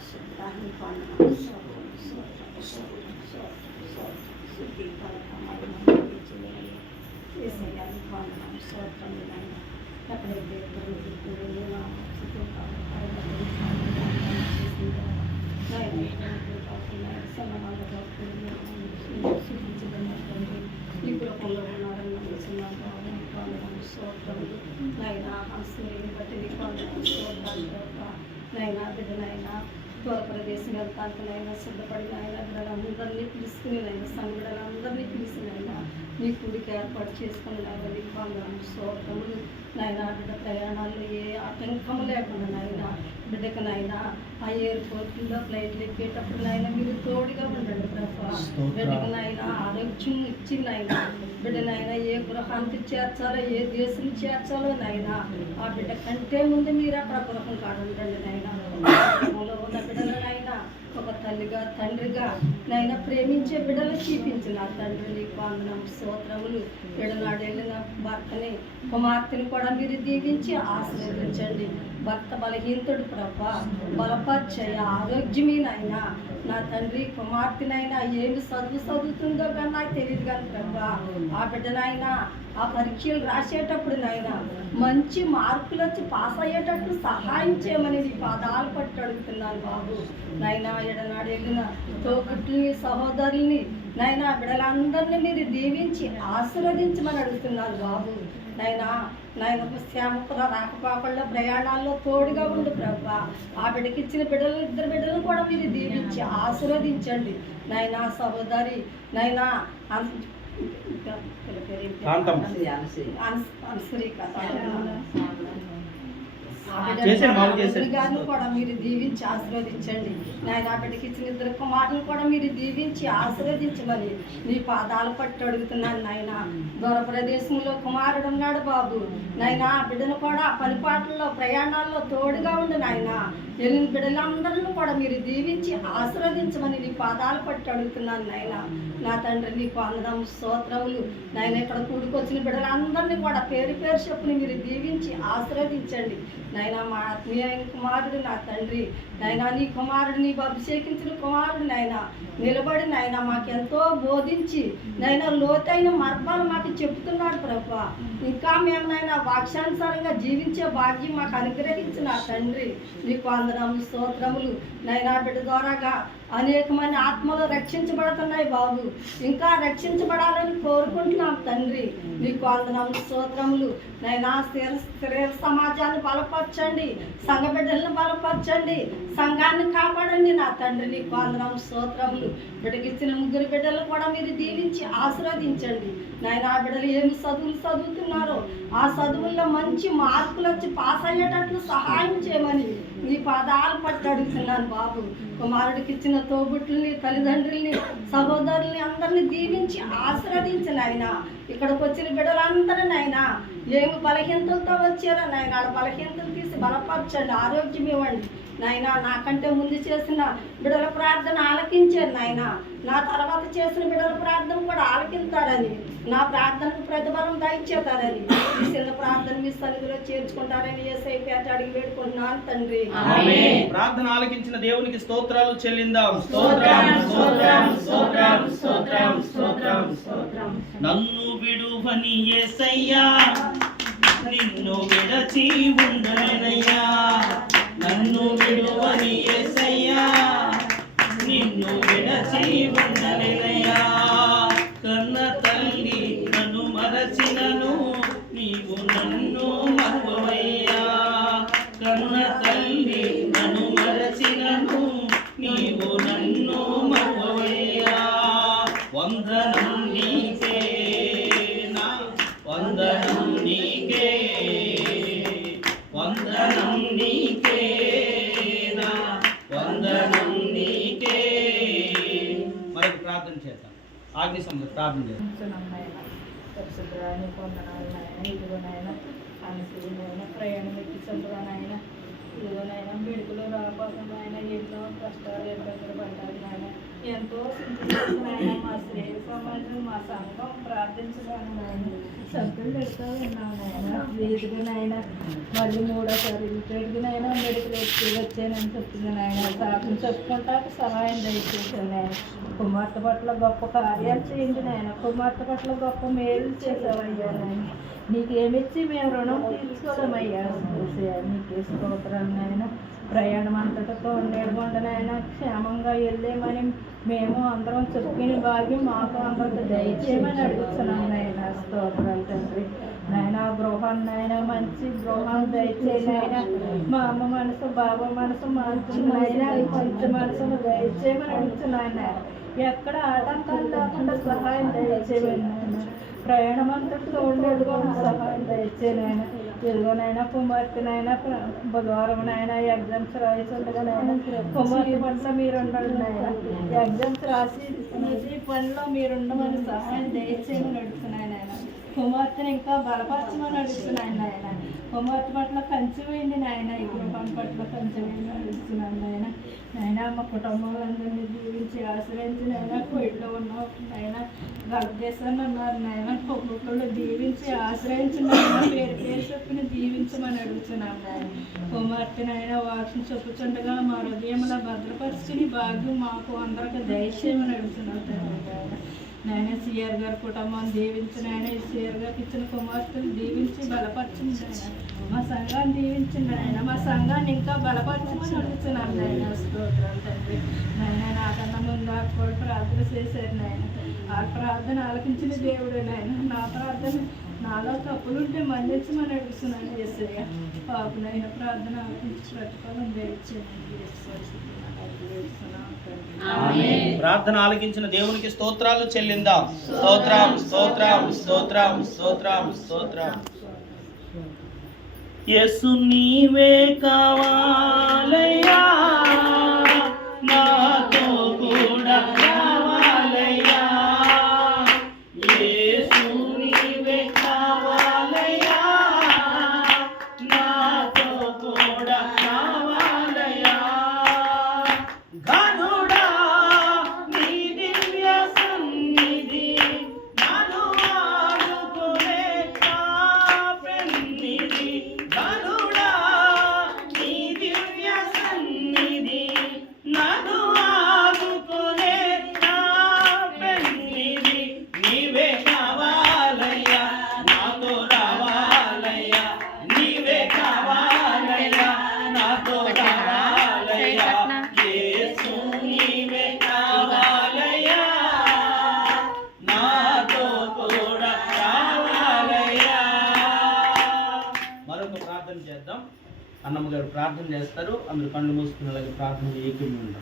పరిశుద్ధాన్ని పొందడం శుద్ధి ఏసయ్యాన్ని పొందడం స్తోత్రములైన ఎక్కడైతే ఈ గృహంలో ఉన్నారని పొందడం స్తోత్రములు నైనా హంసని బట్టి పొందడం స్తోత్రాలు నైనా బిడ్డనైనా దూర ప్రదేశం వెళ్తానికైనా సిద్ధపడిన ఆయన బిడ్డలందరినీ పిలుచుకుని నైనా సంఘ బిడ్డలందరినీ పిలిచినైనా నీ కూడికి ఏర్పాటు చేసుకుని నాయన నీకు పొందడం స్తోత్రములు నాయన బిడ్డ ప్రయాణాల్లో ఏ ఆటంకము లేకుండా నాయన బిడ్డకు నాయన ఆ ఎయిర్పోర్ట్లో ఫ్లైట్లు ఎక్కేటప్పుడు నాయన మీరు తోడుగా ఉండండి ప్రభా బిడ్డకు నాయన ఆరోగ్యం ఇచ్చి నాయన బిడ్డనైనా ఏ గృహానికి చేర్చాలో ఏ దేశం చేర్చాలో నాయన ఆ బిడ్డ కంటే ముందు మీరు అక్కడ గృహం కాడుండండి నాయన ఉన్న బిడ్డలనైనా ఒక తల్లిగా తండ్రిగా నైనా ప్రేమించే బిడ్డలు చూపించిన తండ్రి నీకు వందనం స్తోత్రములు బిడ్డనాడు వెళ్ళిన భర్తని కుమార్తెని కూడా మీరు దీవించి ఆశీర్వదించండి భర్త బలహీనతుడు ప్రభా బలపరిచయ ఆరోగ్యమేనైనా నా తండ్రి కుమార్తెనైనా ఏమి చదువుతుందో కానీ నాకు తెలియదు కానీ ప్రభా ఆ బిడ్డనైనా ఆ పరీక్షలు రాసేటప్పుడు నాయన మంచి మార్కులు వచ్చి పాస్ అయ్యేటట్టు సహాయం చేయమని నీ పాదాలు పట్టి అడుగుతున్నాను బాబు నాయనా ఎడనాడు వెళ్ళిన తోబుట్టుని సహోదరుల్ని నాయనా బిడ్డలందరినీ మీరు దీవించి ఆశీర్వదించమని అడుగుతున్నాను బాబు నాయన శ్యామపుర రాకపోకల్లో ప్రయాణాల్లో తోడుగా ఉండు ప్రభా ఆ బిడ్డకి ఇచ్చిన బిడ్డలు ఇద్దరు బిడ్డలను కూడా మీరు దీవించి ఆశీర్వదించండి నాయనా సహోదరి నాయనా గారిని కూడా మీరు దీవించి ఆశీర్వదించండి నాయన బిడ్డకి ఇచ్చిన ఇద్దరు కుమారులను కూడా మీరు దీవించి ఆశీర్వదించమని నీ పాదాలు పట్టి అడుగుతున్నాను నాయన దూర ప్రదేశంలో కుమారుడు ఉన్నాడు బాబు నాయన బిడ్డను కూడా పనిపాట్లలో ప్రయాణాల్లో తోడుగా ఉండు నాయన వెళ్ళిన బిడ్డలందరినీ కూడా మీరు దీవించి ఆశీర్వదించమని నీ పాదాలు పట్టి అడుగుతున్నాను నాయన నా తండ్రి నీకు వందనం స్తోత్రములు నాయన ఇక్కడ కూడుకొచ్చిన బిడ్డలందరినీ కూడా పేరు పేరు చెప్పుని మీరు దీవించి ఆశీర్వదించండి నైనా మా ఆత్మీయమైన కుమారుడు నా తండ్రి నైనా నీ కుమారుడు నీకు అభిషేకించిన కుమారుడు నైనా నిలబడి నైనా మాకెంతో బోధించి నైనా లోతైన మార్గాలు మాకు చెప్తున్నాడు ప్రభా ఇంకా మేము నైనా వాక్యానుసారంగా జీవించే భాగ్యం మాకు అనుగ్రహించిన తండ్రి నీకు వందనములు స్తోత్రములు నైనా బిడ్డ ద్వారాగా అనేకమైన ఆత్మలు రక్షించబడుతున్నాయి బాబు ఇంకా రక్షించబడాలని కోరుకుంటున్నాం తండ్రి నీకు వందనములు స్తోత్రములు నైనా స్థిర సమాజాన్ని బలపరచండి సంఘ బిడ్డలను బలపరచండి సంఘాన్ని కాపాడండి నా తండ్రి నీకు వందనం స్తోత్రములు బిడ్డకిచ్చిన ముగ్గురు బిడ్డలు కూడా మీరు దీవించి ఆశీర్వదించండి నాయన ఆ బిడ్డలు ఏమి చదువుతున్నారో ఆ చదువుల్లో మంచి మార్కులు వచ్చి పాస్ అయ్యేటట్లు సహాయం చేయమని నీ పాదాలు పట్టి అడుగుతున్నాను బాబు కుమారుడికి ఇచ్చిన తోబుట్టుల్ని తల్లిదండ్రుల్ని సహోదరుల్ని అందరినీ దీవించి ఆశీర్వదించిన ఆయన ఇక్కడికి వచ్చిన బిడ్డలందరూ నాయన ఏమి బలహీనతలతో వచ్చారో నాయన వాళ్ళ బలహీనతలు తీసి బలపరచండి ఆరోగ్యం ఇవ్వండి నాయన నాకంటే ముందు చేసిన బిడ్డల ప్రార్థన ఆలకించారు నాయన నా తర్వాత చేసిన బిడ్డల ప్రార్థన కూడా ఆలకిస్తారని నా ప్రార్థనకు ప్రతిఫలం దయచేస్తారని ఈ చిన్న ప్రార్థన మీ సన్నిధిలో చేర్చుకుంటారని యేసయ్య పేట అడిగి వేడుకుంటున్నాను తండ్రి ప్రార్థన ఆలకించిన దేవునికి స్తోత్రాలు చెల్లిందాం. నన్ను విడువని యేసయ్యా నిన్ను విడచి ఉండలేనయ్యా నన్ను విడువని యేసయ్యా నిన్ను విడచి ఉండలేనయ్యా కన్న తల్లి నన్ను మరచినను నీవు నన్ను మరువవయ్యా కన్న తల్లి నన్ను మరచినను నీవు నన్ను మరువవయ్యా వందనం నీకే నా వందనం నీకే వందనం నీకే నా వందనం నీకే. మరొక ప్రార్థన చేద్దాం. ఆజ్ఞ సమయంలో ప్రార్థన చేద్దాం. పరిశుద్ధరాన్ని పొందనాలు నాయన ఇదిగోనైనా అనుకూలమైన ప్రయాణం ఎక్కించుకున్నాయన ఇదిగోనైనా బిడుకులు రాకపోతే ఆయన ఎన్నో కష్టాలు ఇబ్బందులు పడ్డారు నాయన ఎంతో చింతిస్తున్నాయన మా శ్రేయ సమాజం మా సంఘం ప్రార్థించడానికి నాయన సభ్యులు పెడతా ఉన్నాం నాయన వేదిక నాయన మళ్ళీ మూడోసారి రిపేర్కి నాయన మెడికల్ వచ్చానని చెప్తుంది నాయన సాధన చెప్పుకుంటాక సహాయం దయచేసాను నాయన కుమార్తె పట్ల గొప్ప కార్యాలు చేయండి నాయన కుమార్తె పట్ల గొప్ప మేలు చేసావయ్యా నాయన నీకేమిచ్చి మేము రుణం తీర్చుకోలేమయ్యా నీకే స్తోత్రం నాయన ప్రయాణం అంతటితో నేర్కొండనైనా క్షేమంగా వెళ్ళేమని మేము అందరం చెప్పుకుని భాగ్యం మాకు అందరికి దయచేయమని అడుగుతున్నాం నాయన స్తోత్రాలు తండ్రి నాయన గృహాన్ని నాయన మంచి గృహాన్ని దయచేయనైనా మా అమ్మ మనసు బాబా మనసు మార్చునైనా మంచి మనసును దయచేయమని అడుగుతున్నాయన ఎక్కడ ఆటంకాలు లేకుండా సహాయం దయచేయమని నాయన ప్రయాణం అంతటితో ఉండేదిగా సహాయం దయచేయనైనా ఇదిగోనైనా కుమార్తెనైనా బుధవారం నాయన ఎగ్జామ్స్ రాయిస్తుండగా నాయన కుమార్తె పట్ల మీరు ఉండండి నాయన ఎగ్జామ్స్ రాసి పనిలో మీరుండమని సహాయం దయచేయమని అడుగుతున్నాను నాయన కుమార్తెను ఇంకా బలపరచమని అడుగుతున్నాను నాయన కుమార్తె పట్ల కంచిపోయింది నాయన ఈ గృహం పట్ల కంచిపోయింది అడుగుతున్నాను నాయన నాయన మా కుటుంబాలందరినీ దీవించి ఆశ్రయించి నాయన కోయిట్లో ఉన్న నాయన గర్భదేశాన్ని ఉన్నారు నాయన ఒక్కొక్కళ్ళు దీవించి ఆశ్రయించి నాయన పేరు పేరు చొప్పున దీవించమని అడుగుతున్నాం నాయన కుమార్తె నాయన వాక్యం చెప్పుచుండగా మా హృదయంలో భద్రపరుచుకుని భాగ్యం మాకు అందరికి దయచేయమని అడుగుతున్నాం నాయన నాయన సిఆర్ గారి కుటుంబం దీవించిన ఆయన సిఆర్ గారికి ఇచ్చిన కుమార్తెను దీవించి బలపరచింది ఆయన మా సంఘాన్ని దీవించింది ఆయన మా సంఘాన్ని ఇంకా బలపరచమని అడుగుతున్నాను నాయన స్తోత్రాలు తండ్రి నాయన నాకన్నా ముందు ఆ కూడా ప్రార్థన చేశారు నాయన ఆ ప్రార్థన ఆలకించిన దేవుడు నాయన నా ప్రార్థన నాలో తప్పులుంటే మన్నించమని అడుగుతున్నాను యేసయ్య పాపనైన ప్రార్థన ఆలకించి ప్రతిఫలం దయచేయండి ప్రార్థన ఆలకించిన దేవునికి స్తోత్రాలు చెల్లిందాం. స్తోత్రం స్తోత్రం స్తోత్రం స్తోత్రం స్తోత్రం. యేసు నీవే కావాలయ్యా నాతో కూడా రావాలయ్యా యేసు నీవే కావాలయ్యా నాతో కూడా రావాలయ్యా ఘనుడా నీ దివ్య సన్నిధి నన్ను ఆదుకునే కాపెన్నిధి ఘనుడా నీ దివ్య సన్నిధి నన్ను ఆదుకునే కాపెన్నిధి నీవే కావాలయ్యా నాతో రావాలయ్యా నీవే కావాలయ్యా నాతో రావాలయ్యా యేసు నీవే కావాలయ్యా నాతో కూడా రావాలయ్యా. మరొక ప్రార్థన చేద్దాం. అన్నమ్మ గారు ప్రార్థన చేస్తారు. అందరూ కళ్ళు మూసుకునేలాగా ప్రార్థన ఏకీభవించండి.